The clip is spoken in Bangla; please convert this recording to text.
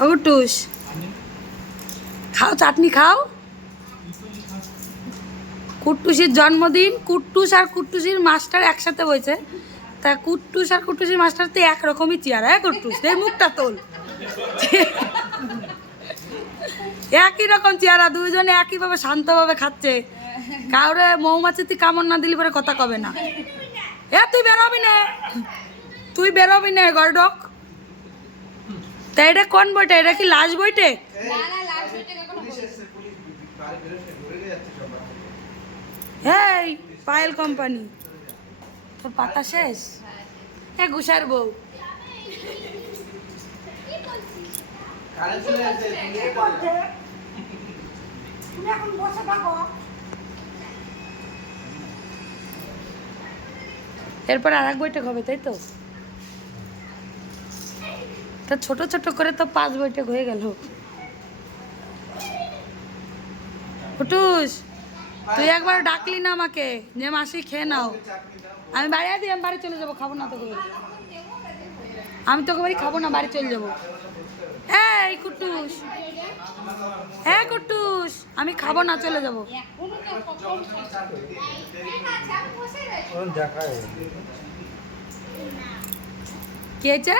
ও কুট্টুস, খাও চাটনি খাও। কুট্টুসির জন্মদিন, কুট্টুস আর কুট্টুসির মাস্টার একসাথে হয়েছে। তা কুট্টুস আর কুট্টুসির মাস্টার তো একরকমই চেয়ার। হ্যাঁ কুট্টুস, এই মুখটা তোল। একই রকম চেহারা, দুইজনে একইভাবে শান্তভাবে খাচ্ছে। কাউরে মৌমাছিতে কামড় না দিলে পরে কথা কবে না। তুই বেরোবি না, তুই বেরোবি না গর্ডক। তা এটা কোন বইটা? এটা কি লাস্ট বইটে? এই পায়েল কোম্পানি, তোর পাতা শেষ। হ্যাঁ ঘুষার বউ। এরপর আর এক বইটা হবে, তাই তো? তা ছোট ছোট করে তো 5 বইটা হয়ে গেল। কুটুস, তুই একবার ডাকলি না আমাকে যে মাসি খেয়ে নাও। আমি বাড়ি দিই, আমি বাড়ি চলে যাবো, খাবো না তোকে। আমি তোকে বাড়ি খাবো না, বাড়ি চলে যাবো। এই কুটুস, হ্যাঁ কুটুস, আমি খাবো না, চলে যাবো। কি হয়েছে?